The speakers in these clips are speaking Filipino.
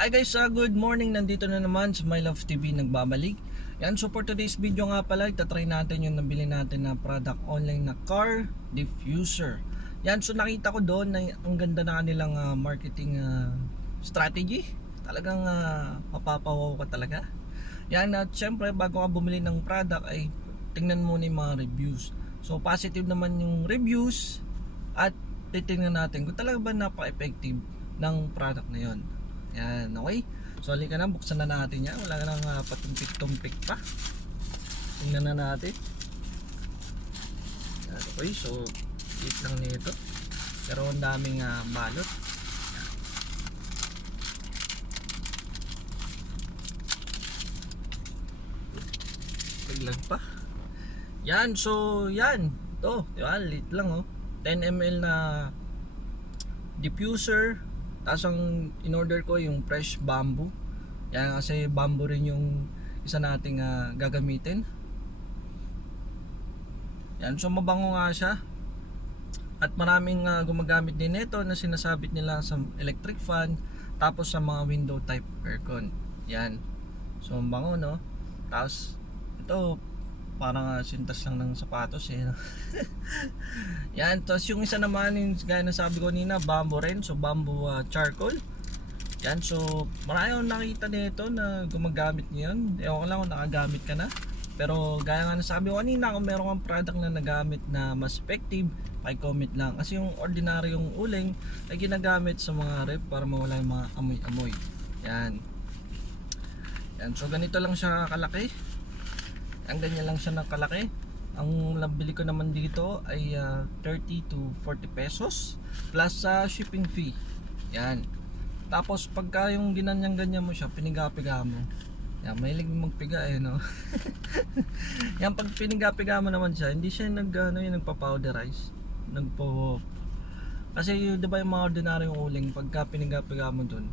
Hi guys, uh, good morning. Nandito na naman sa My Love TV nagbabalik. Yan, so for today's video nga pala, itatry natin yung nabili natin na product online na car diffuser. Yan, so nakita ko doon na ang ganda na kanilang ah, marketing ah, strategy. Talagang uh, mapapawaw ka talaga. Yan, at syempre bago ka bumili ng product ay tingnan muna yung mga reviews. So positive naman yung reviews at titingnan natin kung talaga ba napaka-effective ng product na yon. Yan, okay? So halika na, buksan na natin yan. Wala nang uh, patumpik-tumpik pa. Tingnan na natin. Yan, okay, so hit lang nito. Pero ang daming uh, balot. Biglag pa. Yan, so yan. To, di ba? Lit lang oh. 10 ml na diffuser. Tapos ang in-order ko yung fresh bamboo. Yan kasi bamboo rin yung isa nating ah, gagamitin. Yan, so mabango nga siya. At maraming ah, gumagamit din nito na sinasabit nila sa electric fan tapos sa mga window type aircon. Yan. So ang bango no. Tapos ito parang ah, sintas lang ng sapatos eh. Yan, tapos yung isa naman yung gaya na sabi ko nina, bamboo rin. So bamboo ah, charcoal. Yan, so marami akong nakita nito na gumagamit niyan. Ewan ko lang kung nakagamit ka na. Pero gaya nga na sabi ko kanina, kung meron kang product na nagamit na mas effective, comment lang. Kasi yung ordinaryong uling ay ginagamit sa mga rep para mawala yung mga amoy-amoy. Yan. Yan, so ganito lang siya kalaki. Ang ganyan lang siya ng kalaki. Ang nabili ko naman dito ay ah, 30 to 40 pesos plus sa shipping fee. Yan. Tapos pagka yung ginanyang-ganyan mo siya, piniga-piga mo. Yan, mahilig magpiga eh, no? Yan, pag piniga-piga mo naman siya, hindi siya nag, ano, yung nagpa-powderize. Nagpo... Kasi yung, di ba yung mga ordinaryong uling, pagka piniga-piga mo dun,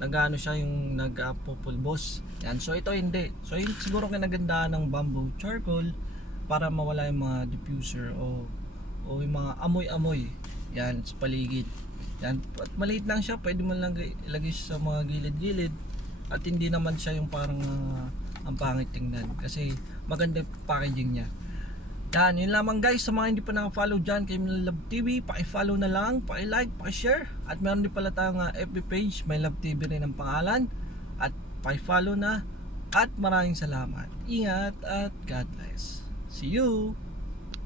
nagano siya yung nagpupulbos. Yan, so ito hindi. So yun siguro kinagandaan ng bamboo charcoal para mawala yung mga diffuser o o yung mga amoy-amoy. Yan, sa paligid. Yan, at maliit lang siya, pwede mo lang ilagay sa mga gilid-gilid at hindi naman siya yung parang ah, ang pangit tingnan kasi maganda yung packaging niya. Yan, yun lamang guys sa mga hindi pa naka-follow dyan kay My Love TV, paki-follow na lang, paki-like, paki-share at meron din pala tayong ah, FB page, My Love TV rin ang pangalan at paki-follow na at maraming salamat. Ingat at God bless. See you!